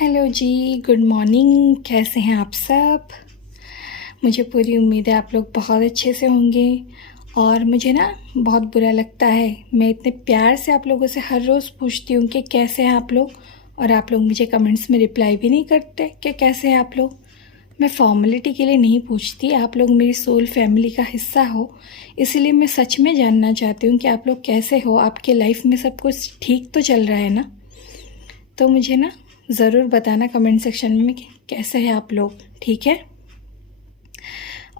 Hello जी, good morning. कैसे हैं आप सब? मुझे पूरी उम्मीद है आप लोग बहुत अच्छे से होंगे। और मुझे ना बहुत बुरा लगता है, मैं इतने प्यार से आप लोगों से हर रोज़ पूछती हूँ कि कैसे हैं आप लोग, और आप लोग मुझे कमेंट्स में रिप्लाई भी नहीं करते कि कैसे हैं आप लोग। मैं फॉर्मेलिटी के लिए नहीं पूछती, आप लोग मेरी सोल फैमिली का हिस्सा हो, इसलिए मैं सच में जानना चाहती हूँ कि आप लोग कैसे हो, आपके लाइफ में सब कुछ ठीक तो चल रहा है ना। तो मुझे ना ज़रूर बताना कमेंट सेक्शन में कि कैसे हैं आप लोग, ठीक है।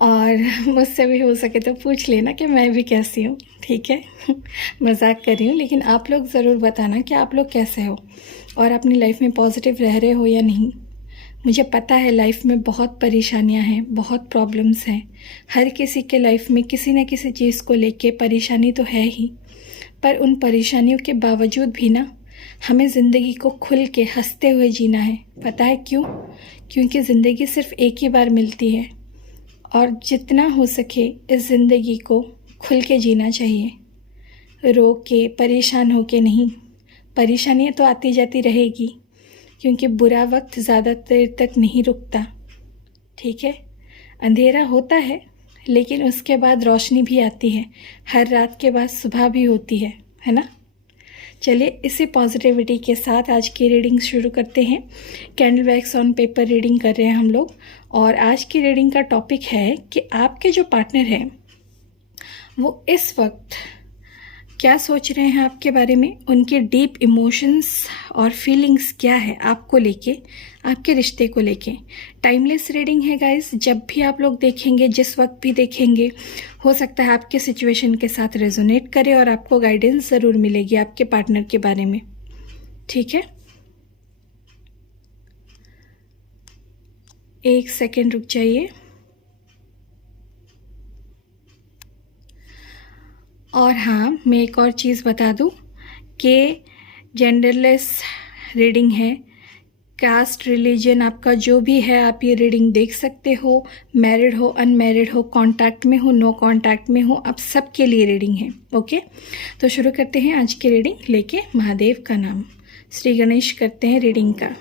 और मुझसे भी हो सके तो पूछ लेना कि मैं भी कैसी हूँ, ठीक है। मजाक कर रही हूँ, लेकिन आप लोग ज़रूर बताना कि आप लोग कैसे हो और अपनी लाइफ में पॉजिटिव रह रहे हो या नहीं। मुझे पता है लाइफ में बहुत परेशानियाँ हैं, बहुत प्रॉब्लम्स हैं। हर किसी के लाइफ में किसी न किसी चीज़ को लेके परेशानी तो है ही, पर उन परेशानियों के बावजूद भी ना हमें ज़िंदगी को खुल के हंसते हुए जीना है। पता है क्यों? क्योंकि ज़िंदगी सिर्फ एक ही बार मिलती है, और जितना हो सके इस ज़िंदगी को खुल के जीना चाहिए, रो के परेशान हो के नहीं। परेशानियाँ तो आती जाती रहेगी, क्योंकि बुरा वक्त ज़्यादा देर तक नहीं रुकता, ठीक है। अंधेरा होता है, लेकिन उसके बाद रोशनी भी आती है। हर रात के बाद सुबह भी होती है ना। चलिए इसी पॉजिटिविटी के साथ आज की रीडिंग शुरू करते हैं। Candle wax on paper reading कर रहे हैं हम लोग, और आज की रीडिंग का टॉपिक है कि आपके जो पार्टनर हैं वो इस वक्त क्या सोच रहे हैं आपके बारे में, उनके डीप इमोशंस और फीलिंग्स क्या है आपको लेके, आपके रिश्ते को लेके। टाइमलेस रीडिंग है गाइस, जब भी आप लोग देखेंगे, जिस वक्त भी देखेंगे, हो सकता है आपके सिचुएशन के साथ रेजोनेट करे और आपको गाइडेंस ज़रूर मिलेगी आपके पार्टनर के बारे में, ठीक है। एक सेकेंड रुक जाइए। और हाँ, मैं एक और चीज़ बता दूँ कि जेंडरलेस रीडिंग है। कास्ट, रिलीजन आपका जो भी है, आप ये रीडिंग देख सकते हो। मैरिड हो, अनमैरिड हो, कांटेक्ट में हो, नो कांटेक्ट में हो, आप सबके लिए रीडिंग है, ओके। तो शुरू करते हैं आज की रीडिंग लेके महादेव का नाम। श्री गणेश करते हैं रीडिंग का।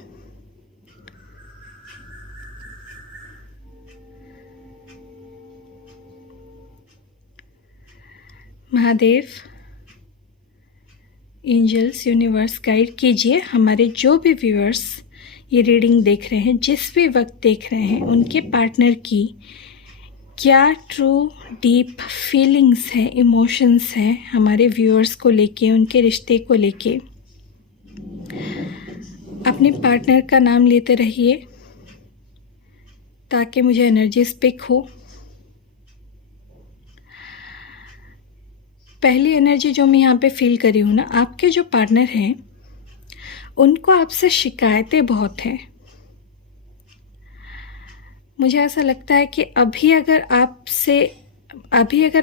महादेव, एंजल्स, यूनिवर्स गाइड कीजिए हमारे जो भी व्यूअर्स ये रीडिंग देख रहे हैं, जिस भी वक्त देख रहे हैं, उनके पार्टनर की क्या ट्रू डीप फीलिंग्स हैं, इमोशंस हैं हमारे व्यूअर्स को लेके, उनके रिश्ते को लेके। अपने पार्टनर का नाम लेते रहिए ताकि मुझे एनर्जीज पिक हो। पहली एनर्जी जो मैं यहाँ पे फील करी हूँ ना, आपके जो पार्टनर हैं उनको आपसे शिकायतें बहुत हैं। मुझे ऐसा लगता है कि अभी अगर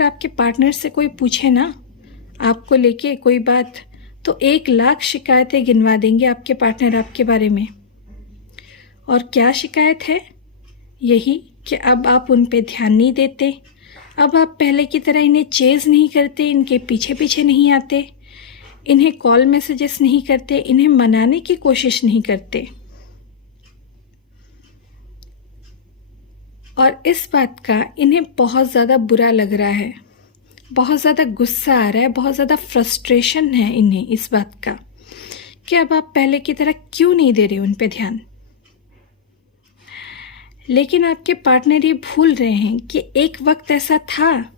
आपके पार्टनर से कोई पूछे ना आपको लेके कोई बात, तो 1,00,000 शिकायतें गिनवा देंगे आपके पार्टनर आपके बारे में। और क्या शिकायत है? यही कि अब आप उन पे ध्यान नहीं देते, अब आप पहले की तरह इन्हें चेज़ नहीं करते, इनके पीछे पीछे नहीं आते, इन्हें कॉल मैसेजेस नहीं करते, इन्हें मनाने की कोशिश नहीं करते। और इस बात का इन्हें बहुत ज़्यादा बुरा लग रहा है, बहुत ज़्यादा गुस्सा आ रहा है, बहुत ज़्यादा फ्रस्ट्रेशन है इन्हें इस बात का कि अब आप पहले की तरह क्यों नहीं दे रहे उन पे ध्यान। लेकिन आपके पार्टनर ये भूल रहे हैं कि एक वक्त ऐसा था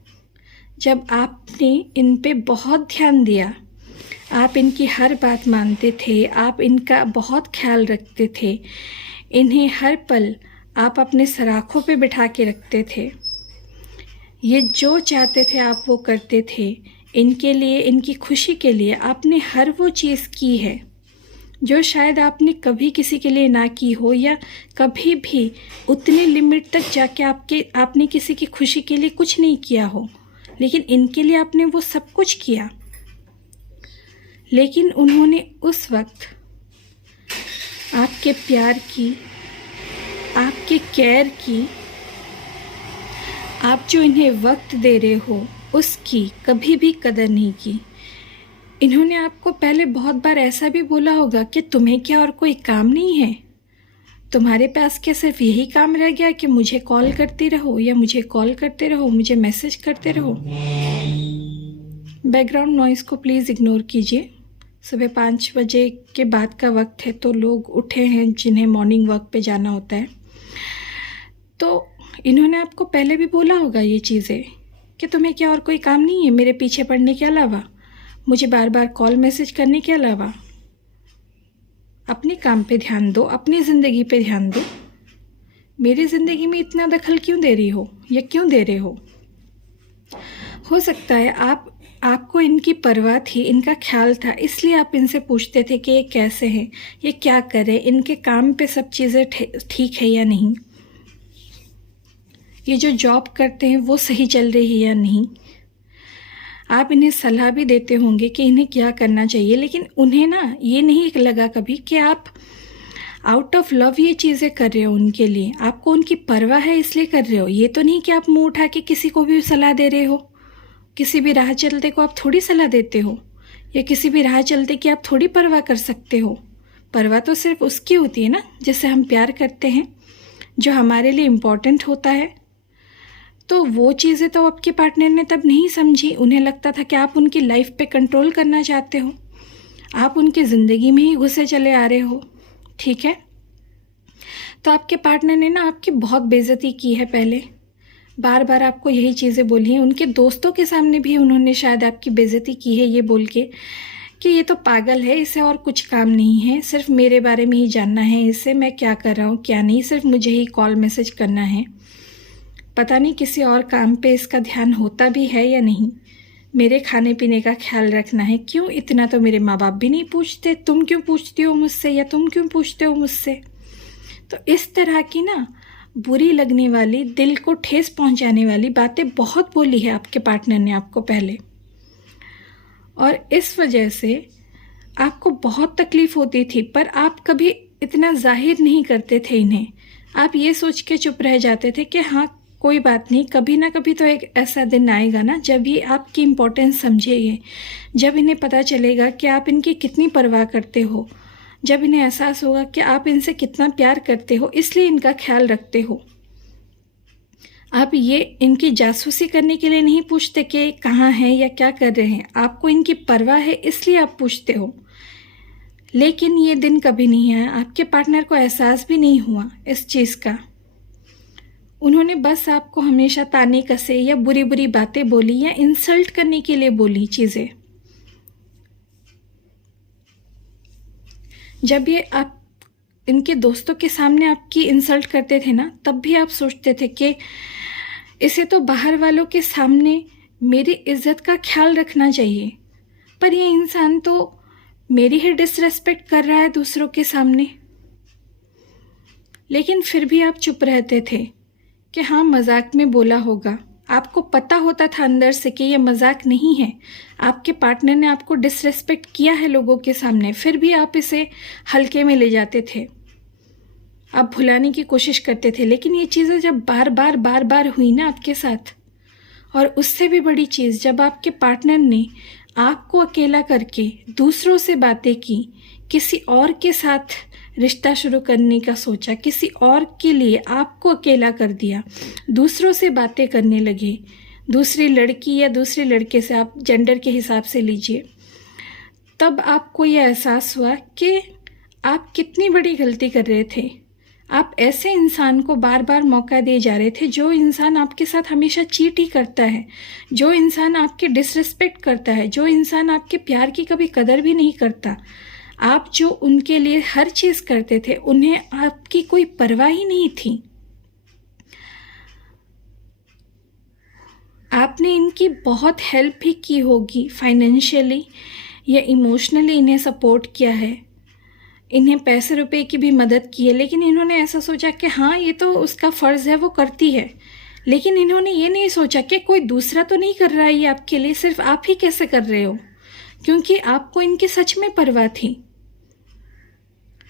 जब आपने इन पे बहुत ध्यान दिया, आप इनकी हर बात मानते थे, आप इनका बहुत ख्याल रखते थे, इन्हें हर पल आप अपने सराखों पे बिठा के रखते थे। ये जो चाहते थे आप वो करते थे, इनके लिए, इनकी खुशी के लिए आपने हर वो चीज़ की है जो शायद आपने कभी किसी के लिए ना की हो, या कभी भी उतने लिमिट तक जाके आपने किसी की खुशी के लिए कुछ नहीं किया हो, लेकिन इनके लिए आपने वो सब कुछ किया। लेकिन उन्होंने उस वक्त आपके प्यार की, आपके केयर की, आप जो इन्हें वक्त दे रहे हो उसकी कभी भी कदर नहीं की। इन्होंने आपको पहले बहुत बार ऐसा भी बोला होगा कि तुम्हें क्या और कोई काम नहीं है, तुम्हारे पास क्या सिर्फ यही काम रह गया कि मुझे कॉल करती रहो या मुझे कॉल करते रहो, मुझे मैसेज करते रहो? बैकग्राउंड नॉइज़ को प्लीज़ इग्नोर कीजिए। सुबह 5 बजे के बाद का वक्त है, तो लोग उठे हैं जिन्हें मॉर्निंग वॉक पे जाना होता है। तो इन्होंने आपको पहले भी बोला होगा ये चीज़ें कि तुम्हें क्या और कोई काम नहीं है मेरे पीछे पड़ने के अलावा, मुझे बार बार कॉल मैसेज करने के अलावा? अपने काम पे ध्यान दो, अपनी ज़िंदगी पे ध्यान दो। मेरी ज़िंदगी में इतना दखल क्यों दे रही हो या क्यों दे रहे हो? हो सकता है आपको इनकी परवाह थी, इनका ख्याल था, इसलिए आप इनसे पूछते थे कि ये कैसे हैं, ये क्या करें, इनके काम पे सब चीज़ें ठीक है या नहीं, ये जो जॉब करते हैं वो सही चल रही है या नहीं। आप इन्हें सलाह भी देते होंगे कि इन्हें क्या करना चाहिए, लेकिन उन्हें ना ये नहीं लगा कभी कि आप आउट ऑफ लव ये चीज़ें कर रहे हो उनके लिए, आपको उनकी परवाह है इसलिए कर रहे हो। ये तो नहीं कि आप मुंह उठा के किसी को भी सलाह दे रहे हो। किसी भी राह चलते को आप थोड़ी सलाह देते हो, या किसी भी राह चलते की आप थोड़ी परवाह कर सकते हो। परवाह तो सिर्फ उसकी होती है ना जिससे हम प्यार करते हैं, जो हमारे लिए इम्पोर्टेंट होता है। तो वो चीज़ें तो आपके पार्टनर ने तब नहीं समझी। उन्हें लगता था कि आप उनकी लाइफ पे कंट्रोल करना चाहते हो, आप उनकी ज़िंदगी में ही घुसे चले आ रहे हो, ठीक है। तो आपके पार्टनर ने ना आपकी बहुत बेइज्जती की है पहले, बार बार आपको यही चीज़ें बोली हैं। उनके दोस्तों के सामने भी उन्होंने शायद आपकी बेइज्जती की है ये बोल के कि ये तो पागल है, इसे और कुछ काम नहीं है, सिर्फ मेरे बारे में ही जानना है इसे, मैं क्या कर रहा हूँ क्या नहीं, सिर्फ मुझे ही कॉल मैसेज करना है। पता नहीं किसी और काम पे इसका ध्यान होता भी है या नहीं। मेरे खाने पीने का ख्याल रखना है, क्यों इतना तो मेरे माँ बाप भी नहीं पूछते, तुम क्यों पूछती हो मुझसे, या तुम क्यों पूछते हो मुझसे। तो इस तरह की ना बुरी लगने वाली, दिल को ठेस पहुंचाने वाली बातें बहुत बोली है आपके पार्टनर ने आपको पहले, और इस वजह से आपको बहुत तकलीफ़ होती थी। पर आप कभी इतना जाहिर नहीं करते थे इन्हें। आप ये सोच के चुप रह जाते थे कि हाँ कोई बात नहीं, कभी ना कभी तो एक ऐसा दिन आएगा ना जब ये आपकी इम्पोर्टेंस समझेंगे, जब इन्हें पता चलेगा कि आप इनकी कितनी परवाह करते हो, जब इन्हें एहसास होगा कि आप इनसे कितना प्यार करते हो, इसलिए इनका ख्याल रखते हो। आप ये इनकी जासूसी करने के लिए नहीं पूछते कि कहाँ हैं या क्या कर रहे हैं, आपको इनकी परवाह है इसलिए आप पूछते हो। लेकिन ये दिन कभी नहीं आया, आपके पार्टनर को एहसास भी नहीं हुआ इस चीज़ का। उन्होंने बस आपको हमेशा ताने कसे या बुरी बुरी बातें बोली या इंसल्ट करने के लिए बोली चीज़ें। जब ये आप इनके दोस्तों के सामने आपकी इंसल्ट करते थे ना, तब भी आप सोचते थे कि इसे तो बाहर वालों के सामने मेरी इज्जत का ख्याल रखना चाहिए, पर ये इंसान तो मेरी ही डिसरेस्पेक्ट कर रहा है दूसरों के सामने। लेकिन फिर भी आप चुप रहते थे कि हाँ मजाक में बोला होगा। आपको पता होता था अंदर से कि ये मजाक नहीं है, आपके पार्टनर ने आपको डिसरेस्पेक्ट किया है लोगों के सामने, फिर भी आप इसे हल्के में ले जाते थे, आप भुलाने की कोशिश करते थे। लेकिन ये चीज़ें जब बार बार हुई ना आपके साथ, और उससे भी बड़ी चीज़ जब आपके पार्टनर ने आपको अकेला करके दूसरों से बातें की, किसी और के साथ रिश्ता शुरू करने का सोचा, किसी और के लिए आपको अकेला कर दिया, दूसरों से बातें करने लगे, दूसरी लड़की या दूसरे लड़के से, आप जेंडर के हिसाब से लीजिए, तब आपको यह एहसास हुआ कि आप कितनी बड़ी गलती कर रहे थे। आप ऐसे इंसान को बार बार मौका दिए जा रहे थे, जो इंसान आपके साथ हमेशा चीट ही करता है, जो इंसान आपकी डिसरिस्पेक्ट करता है, जो इंसान आपके प्यार की कभी कदर भी नहीं करता। आप जो उनके लिए हर चीज़ करते थे, उन्हें आपकी कोई परवाह ही नहीं थी। आपने इनकी बहुत हेल्प भी की होगी, फाइनेंशियली या इमोशनली इन्हें सपोर्ट किया है, इन्हें पैसे रुपए की भी मदद की है। लेकिन इन्होंने ऐसा सोचा कि हाँ ये तो उसका फ़र्ज़ है, वो करती है। लेकिन इन्होंने ये नहीं सोचा कि कोई दूसरा तो नहीं कर रहा है ये आपके लिए, सिर्फ आप ही कैसे कर रहे हो, क्योंकि आपको इनकी सच में परवाह थी।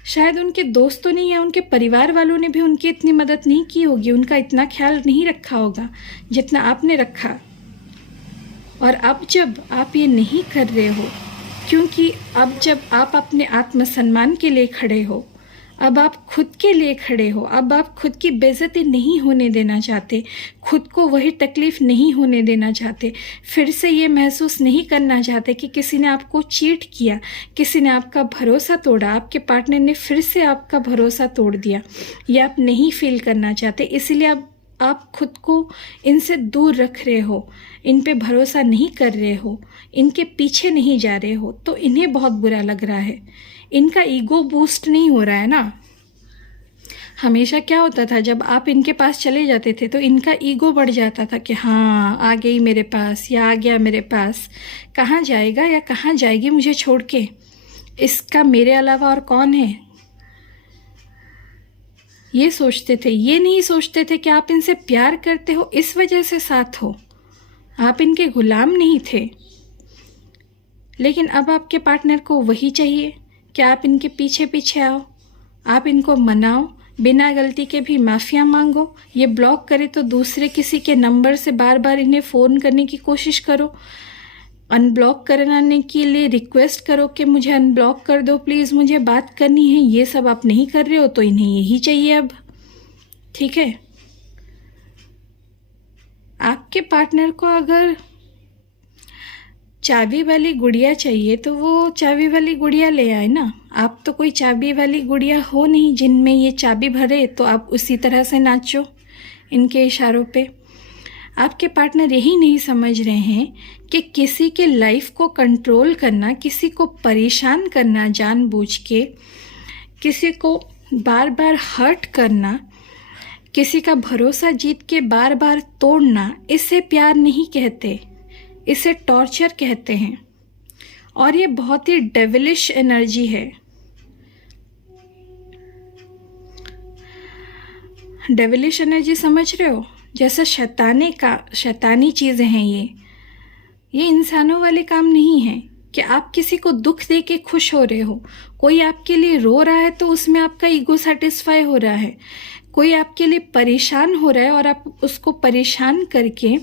शायद उनके दोस्तों ने या उनके परिवार वालों ने भी उनकी इतनी मदद नहीं की होगी, उनका इतना ख्याल नहीं रखा होगा जितना आपने रखा। और अब जब आप ये नहीं कर रहे हो, क्योंकि अब जब आप अपने आत्मसम्मान के लिए खड़े हो, अब आप खुद के लिए खड़े हो, अब आप खुद की बेइज्जती नहीं होने देना चाहते, खुद को वही तकलीफ़ नहीं होने देना चाहते, फिर से ये महसूस नहीं करना चाहते कि किसी ने आपको चीट किया, किसी ने आपका भरोसा तोड़ा, आपके पार्टनर ने फिर से आपका भरोसा तोड़ दिया, ये आप नहीं फील करना चाहते। इसीलिए आप खुद को इनसे दूर रख रहे हो, इन पे भरोसा नहीं कर रहे हो, इनके पीछे नहीं जा रहे हो, तो इन्हें बहुत बुरा लग रहा है। इनका ईगो बूस्ट नहीं हो रहा है ना। हमेशा क्या होता था, जब आप इनके पास चले जाते थे तो इनका ईगो बढ़ जाता था कि हाँ आ गई मेरे पास या आ गया मेरे पास, कहाँ जाएगा या कहाँ जाएगी मुझे छोड़ के, इसका मेरे अलावा और कौन है, ये सोचते थे। ये नहीं सोचते थे कि आप इनसे प्यार करते हो, इस वजह से साथ हो, आप इनके गुलाम नहीं थे। लेकिन अब आपके पार्टनर को वही चाहिए कि आप इनके पीछे पीछे आओ, आप इनको मनाओ, बिना गलती के भी माफ़िया मांगो, ये ब्लॉक करे तो दूसरे किसी के नंबर से बार बार इन्हें फ़ोन करने की कोशिश करो, अनब्लॉक कराने के लिए रिक्वेस्ट करो कि मुझे अनब्लॉक कर दो प्लीज़, मुझे बात करनी है। ये सब आप नहीं कर रहे हो तो इन्हें यही चाहिए अब, ठीक है। आपके पार्टनर को अगर चाबी वाली गुड़िया चाहिए तो वो चाबी वाली गुड़िया ले आए ना। आप तो कोई चाबी वाली गुड़िया हो नहीं जिनमें ये चाबी भरे, तो आप उसी तरह से नाचो इनके इशारों पे। आपके पार्टनर यही नहीं समझ रहे हैं कि किसी के लाइफ को कंट्रोल करना, किसी को परेशान करना जानबूझ के, किसी को बार बार हर्ट करना, किसी का भरोसा जीत के बार बार तोड़ना, इसे प्यार नहीं कहते, इसे टॉर्चर कहते हैं। और ये बहुत ही डेविलिश एनर्जी है। डेविलिश एनर्जी समझ रहे हो, जैसे शैतानी चीज़ें हैं ये इंसानों वाले काम नहीं है कि आप किसी को दुख दे के खुश हो रहे हो। कोई आपके लिए रो रहा है तो उसमें आपका ईगो सेटिस्फाई हो रहा है। कोई आपके लिए परेशान हो रहा है और आप उसको परेशान करके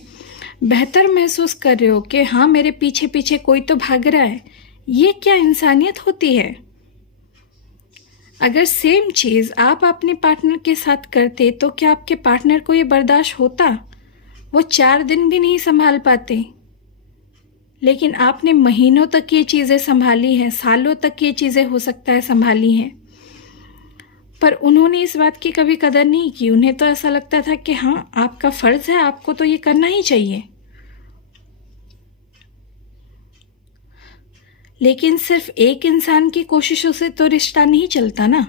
बेहतर महसूस कर रहे हो कि हाँ मेरे पीछे पीछे कोई तो भाग रहा है। ये क्या इंसानियत होती है? अगर सेम चीज़ आप अपने पार्टनर के साथ करते तो क्या आपके पार्टनर को ये बर्दाश्त होता? वो 4 दिन भी नहीं संभाल पाते। लेकिन आपने महीनों तक ये चीज़ें संभाली हैं, सालों तक ये चीज़ें हो सकता है संभाली हैं। पर उन्होंने इस बात की कभी कदर नहीं की। उन्हें तो ऐसा लगता था कि हाँ आपका फ़र्ज़ है, आपको तो ये करना ही चाहिए। लेकिन सिर्फ एक इंसान की कोशिशों से तो रिश्ता नहीं चलता ना।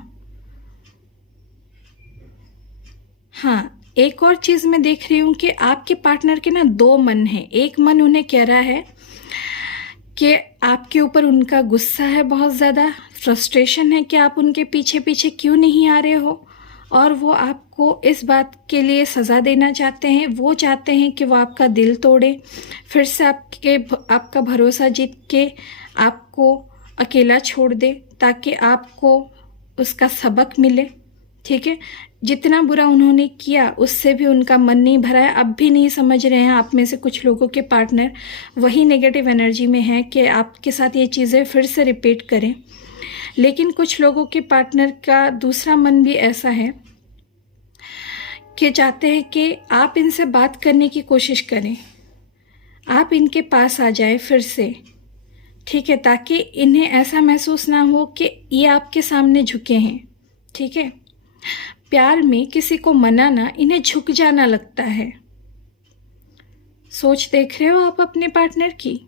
हाँ, एक और चीज़ मैं देख रही हूँ कि आपके पार्टनर के ना 2 मन हैं। एक मन उन्हें कह रहा है कि आपके ऊपर उनका गुस्सा है, बहुत ज़्यादा फ्रस्ट्रेशन है कि आप उनके पीछे पीछे क्यों नहीं आ रहे हो, और वो आपको इस बात के लिए सज़ा देना चाहते हैं। वो चाहते हैं कि वो आपका दिल तोड़े, फिर से आपका भरोसा जीत के आपको अकेला छोड़ दे, ताकि आपको उसका सबक मिले, ठीक है। जितना बुरा उन्होंने किया उससे भी उनका मन नहीं भरा है। अब भी नहीं समझ रहे हैं। आप में से कुछ लोगों के पार्टनर वही नेगेटिव एनर्जी में हैं कि आपके साथ ये चीज़ें फिर से रिपीट करें। लेकिन कुछ लोगों के पार्टनर का दूसरा मन भी ऐसा है कि चाहते हैं कि आप इनसे बात करने की कोशिश करें, आप इनके पास आ जाए फिर से, ठीक है, ताकि इन्हें ऐसा महसूस ना हो कि ये आपके सामने झुके हैं, ठीक है। प्यार में किसी को मनाना इन्हें झुक जाना लगता है। सोच देख रहे हो आप अपने पार्टनर की?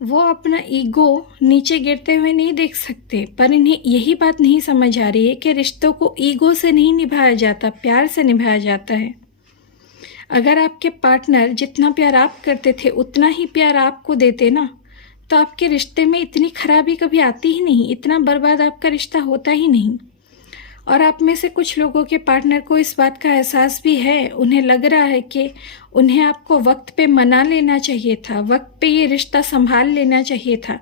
वो अपना ईगो नीचे गिरते हुए नहीं देख सकते, पर इन्हें यही बात नहीं समझ आ रही है कि रिश्तों को ईगो से नहीं निभाया जाता, प्यार से निभाया जाता है। अगर आपके पार्टनर जितना प्यार आप करते थे उतना ही प्यार आपको देते ना, तो आपके रिश्ते में इतनी खराबी कभी आती ही नहीं, इतना बर्बाद आपका रिश्ता होता ही नहीं। और आप में से कुछ लोगों के पार्टनर को इस बात का एहसास भी है। उन्हें लग रहा है कि उन्हें आपको वक्त पे मना लेना चाहिए था, वक्त पे ये रिश्ता संभाल लेना चाहिए था।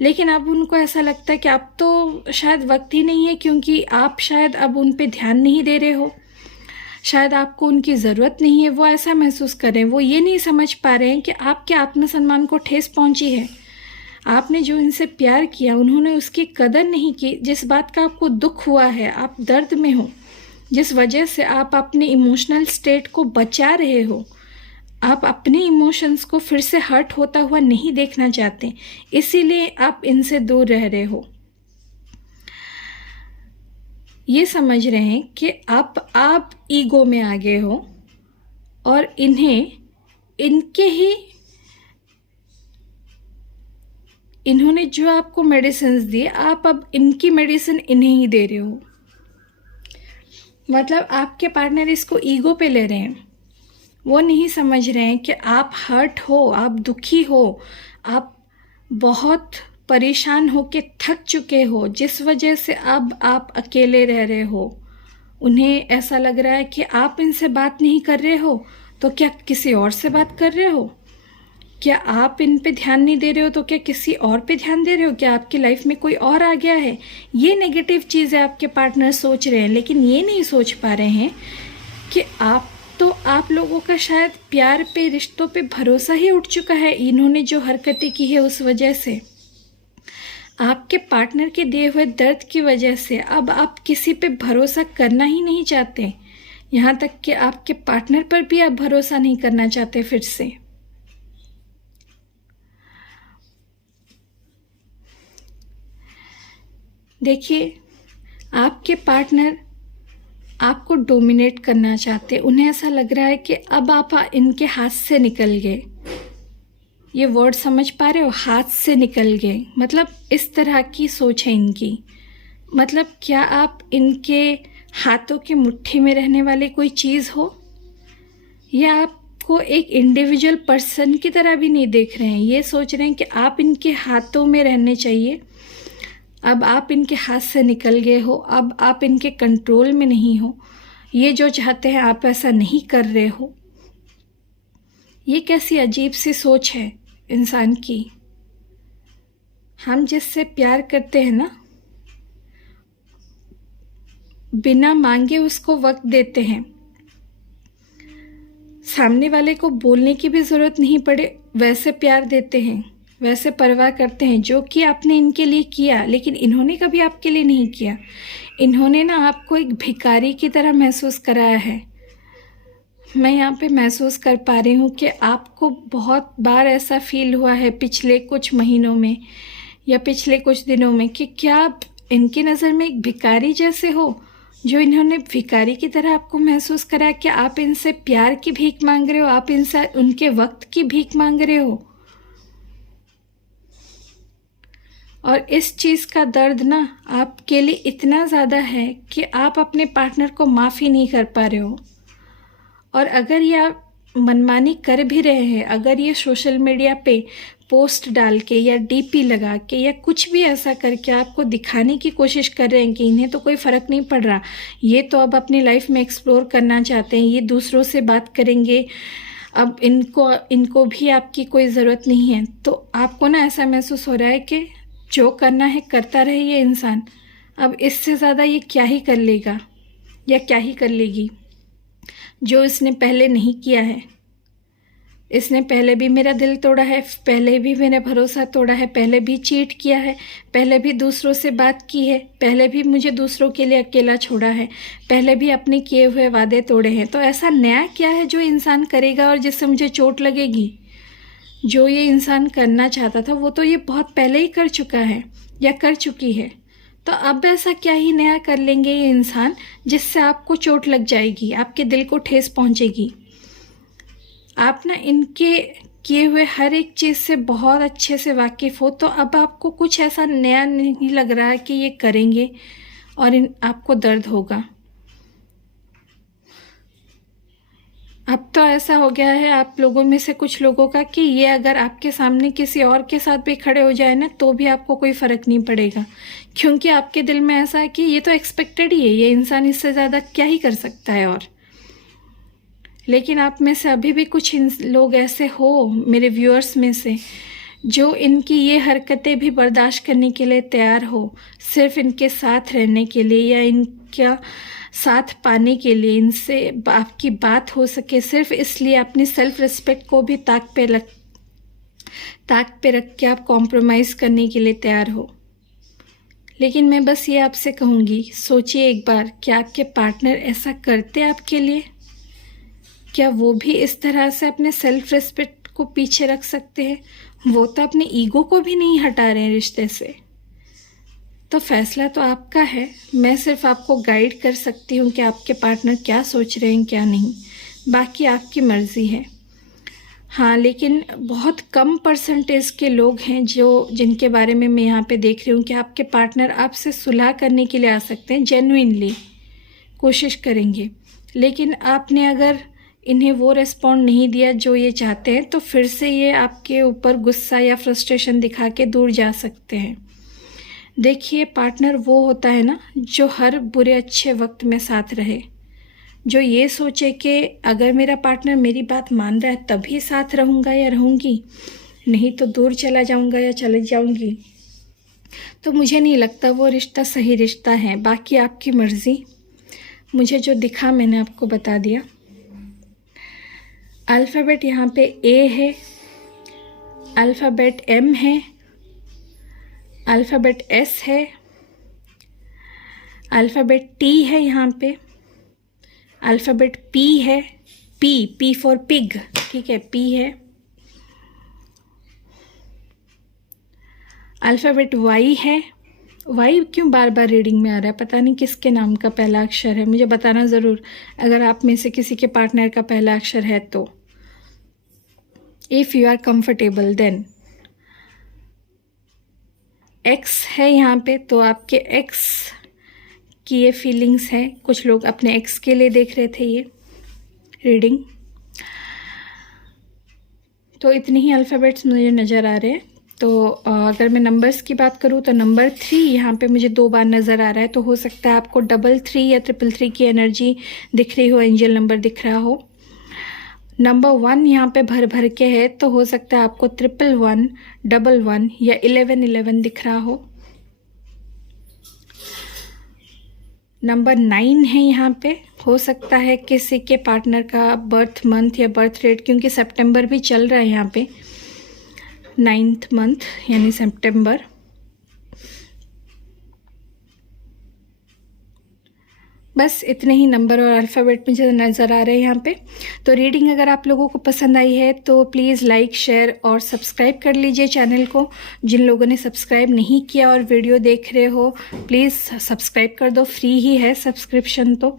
लेकिन अब उनको ऐसा लगता है कि अब तो शायद वक्त ही नहीं है, क्योंकि आप शायद अब उन पे ध्यान नहीं दे रहे हो, शायद आपको उनकी ज़रूरत नहीं है। वो ऐसा महसूस कर रहे हैं। वो ये नहीं समझ पा रहे हैं कि आपके आत्मसम्मान को ठेस पहुंची है, आपने जो इनसे प्यार किया उन्होंने उसकी कदर नहीं की। जिस बात का आपको दुख हुआ है, आप दर्द में हो, जिस वजह से आप अपने इमोशनल स्टेट को बचा रहे हो, आप अपने इमोशंस को फिर से हर्ट होता हुआ नहीं देखना चाहते, इसीलिए आप इनसे दूर रह रहे हो। ये समझ रहे हैं कि आप ईगो में आ गए हो और इन्होंने जो आपको मेडिसिन दी, आप अब इनकी मेडिसिन इन्हें ही दे रहे हो। मतलब आपके पार्टनर इसको ईगो पे ले रहे हैं। वो नहीं समझ रहे हैं कि आप हर्ट हो, आप दुखी हो, आप बहुत परेशान हो के थक चुके हो, जिस वजह से अब आप अकेले रह रहे हो। उन्हें ऐसा लग रहा है कि आप इनसे बात नहीं कर रहे हो तो क्या किसी और से बात कर रहे हो, क्या आप इन पे ध्यान नहीं दे रहे हो तो क्या किसी और पे ध्यान दे रहे हो, क्या आपकी लाइफ में कोई और आ गया है। ये नेगेटिव चीज़ें आपके पार्टनर सोच रहे हैं, लेकिन ये नहीं सोच पा रहे हैं कि आप लोगों का शायद प्यार पे, रिश्तों पे भरोसा ही उठ चुका है। इन्होंने जो हरकतें की है उस वजह से, आपके पार्टनर के दिए हुए दर्द की वजह से अब आप किसी पे भरोसा करना ही नहीं चाहते। यहाँ तक कि आपके पार्टनर पर भी आप भरोसा नहीं करना चाहते फिर से। देखिए, आपके पार्टनर आपको डोमिनेट करना चाहते। उन्हें ऐसा लग रहा है कि अब आप इनके हाथ से निकल गए। ये वर्ड समझ पा रहे हो, हाथ से निकल गए, मतलब इस तरह की सोच है इनकी। मतलब क्या आप इनके हाथों की मुट्ठी में रहने वाली कोई चीज़ हो, या आपको एक इंडिविजुअल पर्सन की तरह भी नहीं देख रहे हैं। ये सोच रहे हैं कि आप इनके हाथों में रहने चाहिए। अब आप इनके हाथ से निकल गए हो, अब आप इनके कंट्रोल में नहीं हो। ये जो चाहते हैं आप ऐसा नहीं कर रहे हो। ये कैसी अजीब सी सोच है इंसान की। हम जिससे प्यार करते हैं ना, बिना मांगे उसको वक्त देते हैं, सामने वाले को बोलने की भी ज़रूरत नहीं पड़े वैसे प्यार देते हैं, वैसे परवाह करते हैं, जो कि आपने इनके लिए किया, लेकिन इन्होंने कभी आपके लिए नहीं किया। इन्होंने ना आपको एक भिखारी की तरह महसूस कराया है। मैं यहाँ पे महसूस कर पा रही हूँ कि आपको बहुत बार ऐसा फील हुआ है पिछले कुछ महीनों में या पिछले कुछ दिनों में कि क्या आप इनकी नज़र में एक भिखारी जैसे हो, जो इन्होंने भिखारी की तरह आपको महसूस कराया कि आप इनसे प्यार की भीख मांग रहे हो, आप इनसे उनके वक्त की भीख मांग रहे हो। और इस चीज़ का दर्द ना आपके लिए इतना ज़्यादा है कि आप अपने पार्टनर को माफ़ ही नहीं कर पा रहे हो। और अगर ये आप मनमानी कर भी रहे हैं, अगर ये सोशल मीडिया पे पोस्ट डाल के या डीपी लगा के या कुछ भी ऐसा करके आपको दिखाने की कोशिश कर रहे हैं कि इन्हें तो कोई फ़र्क नहीं पड़ रहा, ये तो अब अपनी लाइफ में एक्सप्लोर करना चाहते हैं, ये दूसरों से बात करेंगे, अब इनको भी आपकी कोई ज़रूरत नहीं है, तो आपको ना ऐसा महसूस हो रहा है कि जो करना है करता रहे ये इंसान, अब इससे ज़्यादा ये क्या ही कर लेगा या क्या ही कर लेगी जो इसने पहले नहीं किया है। इसने पहले भी मेरा दिल तोड़ा है, पहले भी मेरा भरोसा तोड़ा है, पहले भी चीट किया है, पहले भी दूसरों से बात की है, पहले भी मुझे दूसरों के लिए अकेला छोड़ा है, पहले भी अपने किए हुए वादे तोड़े हैं। तो ऐसा नया क्या है जो इंसान करेगा और जिससे मुझे चोट लगेगी। जो ये इंसान करना चाहता था वो तो ये बहुत पहले ही कर चुका है या कर चुकी है, तो अब ऐसा क्या ही नया कर लेंगे ये इंसान जिससे आपको चोट लग जाएगी, आपके दिल को ठेस पहुंचेगी। आप ना इनके किए हुए हर एक चीज़ से बहुत अच्छे से वाकिफ़ हो, तो अब आपको कुछ ऐसा नया नहीं लग रहा है कि ये करेंगे और आपको दर्द होगा। अब तो ऐसा हो गया है आप लोगों में से कुछ लोगों का कि ये अगर आपके सामने किसी और के साथ भी खड़े हो जाए ना तो भी आपको कोई फ़र्क नहीं पड़ेगा, क्योंकि आपके दिल में ऐसा है कि ये तो एक्सपेक्टेड ही है, ये इंसान इससे ज़्यादा क्या ही कर सकता है। और लेकिन आप में से अभी भी कुछ लोग ऐसे हो, मेरे व्यूअर्स में से, जो इनकी ये हरकतें भी बर्दाश्त करने के लिए तैयार हो, सिर्फ इनके साथ रहने के लिए या इनका साथ पाने के लिए, इनसे आपकी बात हो सके, सिर्फ इसलिए अपनी सेल्फ रिस्पेक्ट को भी ताक पे ताक पे रख के आप कॉम्प्रोमाइज़ करने के लिए तैयार हो। लेकिन मैं बस ये आपसे कहूँगी, सोचिए एक बार कि आपके पार्टनर ऐसा करते आपके लिए? क्या वो भी इस तरह से अपने सेल्फ रिस्पेक्ट को पीछे रख सकते हैं? वो तो अपने ईगो को भी नहीं हटा रहे हैं रिश्ते से। तो फैसला तो आपका है, मैं सिर्फ आपको गाइड कर सकती हूँ कि आपके पार्टनर क्या सोच रहे हैं क्या नहीं, बाकी आपकी मर्ज़ी है। हाँ, लेकिन बहुत कम परसेंटेज के लोग हैं जिनके बारे में मैं यहाँ पे देख रही हूँ कि आपके पार्टनर आपसे सुलह करने के लिए आ सकते हैं, जेन्युइनली कोशिश करेंगे। लेकिन आपने अगर इन्हें वो रिस्पॉन्ड नहीं दिया जो ये चाहते हैं, तो फिर से ये आपके ऊपर गुस्सा या फ्रस्ट्रेशन दिखा के दूर जा सकते हैं। देखिए, पार्टनर वो होता है ना जो हर बुरे अच्छे वक्त में साथ रहे, जो ये सोचे कि अगर मेरा पार्टनर मेरी बात मान रहा है तभी साथ रहूँगा या रहूँगी, नहीं तो दूर चला जाऊँगा या चली जाऊँगी। तो मुझे नहीं लगता वो रिश्ता सही रिश्ता है। बाकी आपकी मर्ज़ी। मुझे जो दिखा मैंने आपको बता दिया। अल्फ़ाबेट यहाँ पे ए है, अल्फ़ाबेट एम है, अल्फ़ाबेट एस है, अल्फ़ाबेट टी है, यहाँ पे अल्फ़ाबेट पी है, पी फॉर पिग, ठीक है, पी है। अल्फ़ाबेट वाई है। वाई क्यों बार बार रीडिंग में आ रहा है, पता नहीं किसके नाम का पहला अक्षर है, मुझे बताना ज़रूर अगर आप में से किसी के पार्टनर का पहला अक्षर है तो। If you are comfortable then. X है यहाँ पे, तो आपके एक्स की ये फीलिंग्स है। कुछ लोग अपने एक्स के लिए देख रहे थे ये रीडिंग। तो इतने ही अल्फ़ाबेट्स मुझे नज़र आ रहे हैं। तो अगर मैं नंबर्स की बात करूँ तो नंबर 3 यहाँ पे मुझे 2 बार नज़र आ रहा है। तो हो सकता है आपको 33 या 333 की एनर्जी दिख रही हो, एंजल नंबर दिख रहा हो। नंबर 1 यहाँ पे भर भर के है, तो हो सकता है आपको 111, 11 या 11 दिख रहा हो। नंबर 9 है यहाँ पे, हो सकता है किसी के पार्टनर का बर्थ मंथ या बर्थ डेट, क्योंकि सितंबर भी चल रहा है यहाँ पे, 9th मंथ यानी सितंबर। बस इतने ही नंबर और अल्फ़ाबेट मुझे नज़र आ रहे हैं यहाँ पे। तो रीडिंग अगर आप लोगों को पसंद आई है तो प्लीज़ लाइक, शेयर और सब्सक्राइब कर लीजिए चैनल को। जिन लोगों ने सब्सक्राइब नहीं किया और वीडियो देख रहे हो, प्लीज़ सब्सक्राइब कर दो, फ्री ही है सब्सक्रिप्शन तो,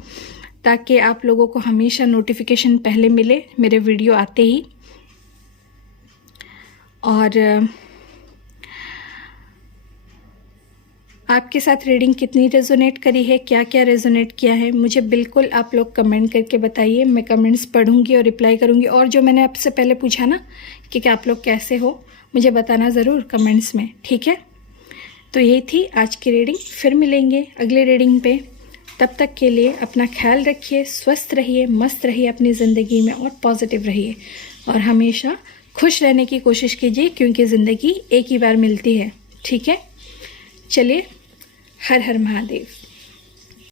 ताकि आप लोगों को हमेशा नोटिफिकेशन पहले मिले मेरे वीडियो आते ही। और आपके साथ रीडिंग कितनी रेजोनेट करी है, क्या क्या रेजोनेट किया है, मुझे बिल्कुल आप लोग कमेंट करके बताइए। मैं कमेंट्स पढ़ूंगी और रिप्लाई करूंगी। और जो मैंने आपसे पहले पूछा ना कि क्या आप लोग कैसे हो, मुझे बताना ज़रूर कमेंट्स में, ठीक है। तो यही थी आज की रीडिंग। फिर मिलेंगे अगली रीडिंग पे। तब तक के लिए अपना ख्याल रखिए, स्वस्थ रहिए, मस्त रहिए अपनी ज़िंदगी में और पॉजिटिव रहिए। और हमेशा खुश रहने की कोशिश कीजिए, क्योंकि ज़िंदगी एक ही बार मिलती है, ठीक है। चलिए, हर हर महादेव।